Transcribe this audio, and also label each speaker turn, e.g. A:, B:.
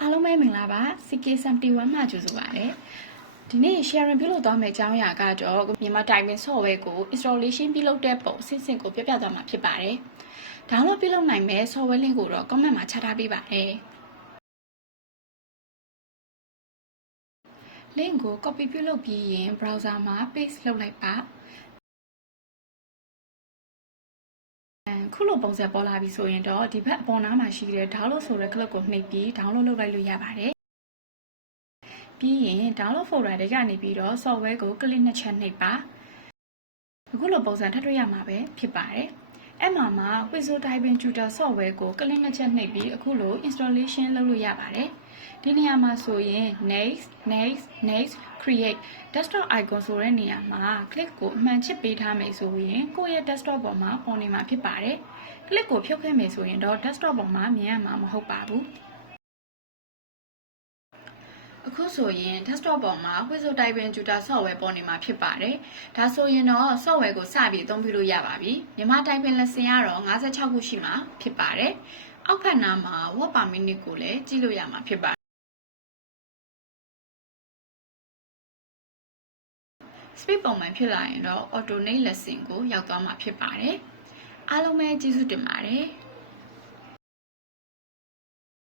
A: အားလုံးပဲမင်္ဂလာပါ CK71 မှာကြိုဆိုပါရစေဒီနေ့ sharing ပြုလုပ်သွားမယ့်အကြောင်းအရာကတော့မြန်မာ typing software ကို installation ပြုလုပ်တဲ့ပုံအဆင့်ဆင့်ကိုပြပြသွားမှာဖြစ်ပါတယ် download ပြုလုပ်နိုင်မယ့် software link ကိုတော့ comment မှာချထားပေးပါတယ် link ကို copy ပြုလုပ်ပြီးရင် browser မှာ paste လုပ်လိုက်ပါ ခုလိုပုံစံပေါ်လာပြီဆိုရင်တော့ဒီဘက်အပေါ်နားမှာရှိတဲ့ download ဆိုတဲ့ clip ကိုနှိပ်ပြီး download လုပ်လိုက်လို့ရပါတယ်။ပြီးရင် download folder တွေကနေပြီးတော့ software ကို click နှစ်ချက်နှိပ်ပါ။အခုလိုပုံစံထပ်တွေ့ရမှာပဲဖြစ်ပါတယ်။ အဲ့မှာမှာ Visual Typing Tutor software ကို click နှစ်ချက်နှိပ်ပြီးအခုလို installation လုပ်လို့ရပါတယ်။ဒီနေရာမှာဆိုရင် next next next create desktop icon ဆိုတဲ့နေရာမှာ click ကိုအမှန်ချစ်ပေးထားမယ်ဆိုရင်ကိုယ့်ရဲ့ desktop ပေါ်မှာပေါ်နေမှာဖြစ်ပါတယ်။ click ကိုဖြုတ်ခဲ့မယ်ဆိုရင်တော့ desktop ပေါ်မှာမြင်ရမှာမဟုတ်ပါဘူး။ အခုဆိုရင် desktop ပေါ်မှာ Visual Typing Tutor software ပေါ်နေမှာဖြစ်ပါတယ်။ဒါဆိုရင်တော့ software ကိုစပြီးအသုံးပြုလို့ရပါပြီ။မြန်မာ typing lesson ကတော့56ခုရှိမှာဖြစ်ပါတယ်။အောက်ဖက်နားမှာ word per minute ကိုလည်းကြည့်လို့ရမှာဖြစ်ပါတယ် speed ပုံမှန်ဖြစ်လာရင်တော့ auto nate lesson ကိုရောက်သွားမှာဖြစ်ပါတယ်အားလုံးပဲကျေးဇူးတင်ပါတယ်